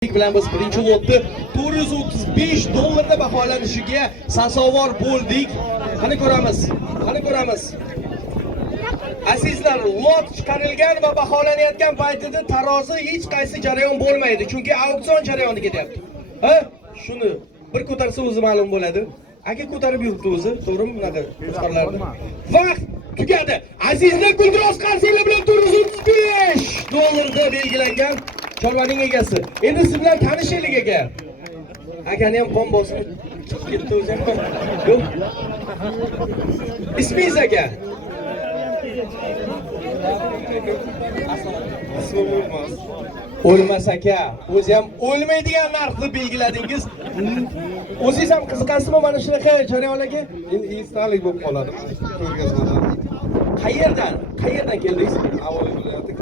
bilan biz birinchi lotni 435 dollarda baholanishiga sazovor bo'ldik. Qani ko'ramiz. Azizlar, lot chiqarilgan va baholanayotgan paytida tarozi hech qaysi jarayon bo'lmaydi, chunki auksion jarayoni ketyapti. Ha? Shuni bir ko'tarsa o'zi ma'lum bo'ladi. Aka ko'tarib yuribdi o'zi, to'g'rimi bunaqa qo'sqarlarni? Vaqt tugadi. Azizlar, Guldiroz qarsiylar bilan 435 dollarda belgilangan chorvaning egasi. Endi siz bilan tanishaylik aka. Akani ham qon bosib chiqib ketdi o'zi ham. Yo'q. Ismingiz aka? O'lmas aka. O'zi ham o'lmaydigan narxni belgiladingiz. O'zingiz ham qiziqasizmi mana shunaqa jarayonlarga? Endi instantlik bo'lib qoladi. Ko'rgazmadan. Qayerdan keldingiz? Avvaliy viloyati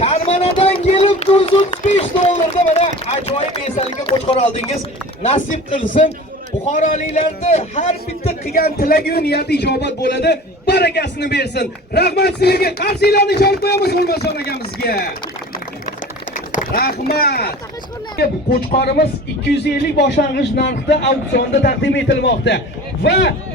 Karmanadan kelib 435 dollarda mana ajoyib esalikka qo'chqor oldingiz. Nasib qilsin, Buxoroliklarda har bitta qilgan tilagi va niyati ijobat bo'ladi. Barakasini bersin. Rahmat sizlarga. Qarsiylarni chorib qo'yamiz O'lmason akamizga. Rahmat. Qo'chqorimiz 250 boshlang'ich narxda auksionda taqdim etilmoqda.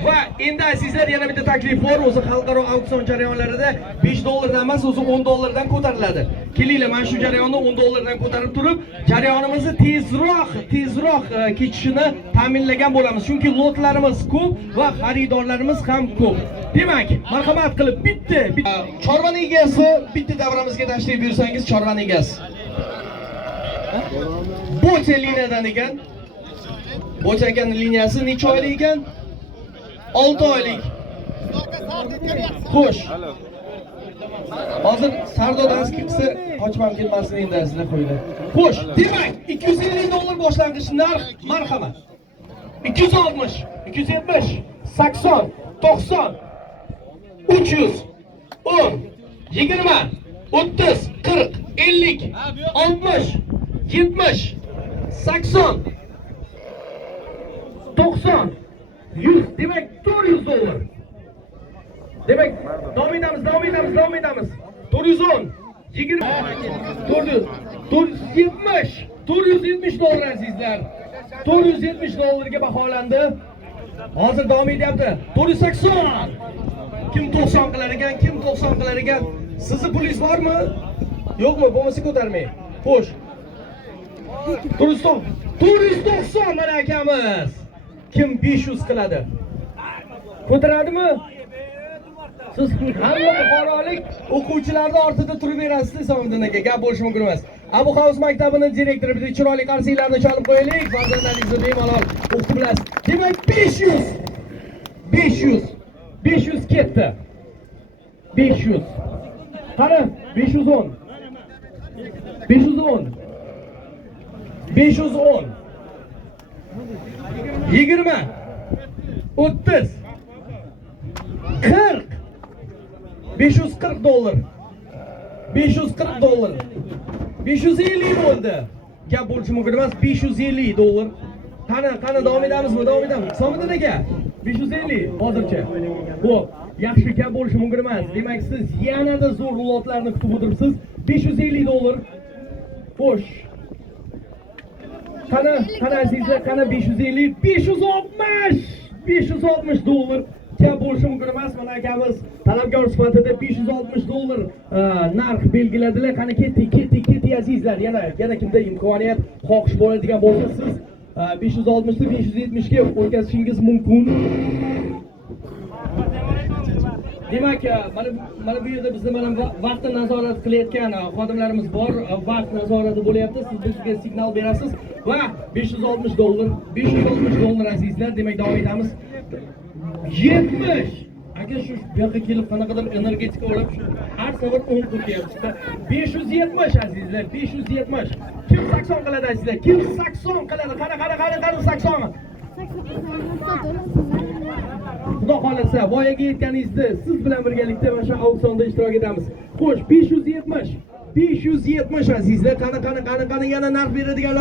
Va endi azizlar, yana bitta taklif bor. O'zi xalqaro auksion jarayonlarida 5 dollardan emas, o'zi 10 dollardan ko'tariladi. Kelinglar, mana shu jarayonni 10 dollardan ko'tarib turib, jarayonimizni tezroq kechishini ta'minlagan bo'lamiz. Chunki lotlarimiz ko'p va xaridorlarimiz ham ko'p. Demak, marhamat qilib bitta chorvaning egasi bitta davramizga tashrif buyursangiz, chorvaning egasi. Bocha liniyadan ekan. Bocha akaning liniyasi necha oylik ekan? 6 oylik. Xo'sh. Hozir Sardodan qilsa qochmam kelmasin endi sizlar qo'yinglar. Xo'sh, demak 250 dollar boshlang'ich narx, marhamat. 260, 270, 80, 90, 300, 10, 20, 30, 40, 50, 60, 70, 80, 90, 100, demek 400 dolar. Demek devam edemiz. 410, 20, 400, 470, 470 dolar azizlar. 470 dolarga baholandi. Hozir davom etyapti. 480. Kim 90 qilar ekan, kim 90 qilar ekan? Sizni pulingiz bormi? Yo'qmi? Bo'lmasa ko'tarmang. Xo'sh. 490 mana akamiz. Kim 500 qiladi? Ko'taradimi? Siz hamma buxorolik o'quvchilarni ortida turib berasiz Isomiddin aka. Gap bo'lishi mumkin emas. Abu Havs maktabining direktori, bitta chiroyli qarsiylarni chalib qo'yaylik. Farzandlaringizni bemalol o'qitib bilasiz. Demak 500 ketdi. 500. Qani 510. 510. 510, 20, 30, 40, 540 dollar, 540 dollar, 550 bo'ldi. Gap bo'lishi mumkin emas, 550 dollar. Qani davom edamizmi? Isomiddin aka, 550 hozircha. Xo'p, yaxshi gap bo'lishi mumkin emas. Demak, siz yanada zo'r lotlarni kutib o'tiribsiz. 550 dollar. Xo'sh. Qani azizlar, qani 550, 560 dollar. Gap bo'lishi mumkin emas. Mana akamiz talabgor sifatida 560 dollar narx belgiladilar. Qani ketdik azizlar. Yana kimda imkoniyat, xohish bo'ladigan bo'lsa, siz 560 ni 570 ga o'tkazishingiz mumkin. Demak, mana bu yerda bizda mana vaqtni nazorat qilayotgan xodimlarimiz bor. Vaqt nazorati bo'lyapti. Siz bizga signal berasiz va 560 dollar azizlar. Demak, davom etamiz. 70. Aka shu yoqqa kelib qanaqadir energetika olib har safar 10 qo'yapsiz. 570 azizlar, 570. Kim 80 qiladi azizlar? Kim 80 qiladi? Qani 80. Xudo xolasa, voyaga yetganingizda siz bilan birgalikda mana shu auksionda ishtirok etamiz. Xo'sh, 570 azizlar. Qani yana narx beradiganlar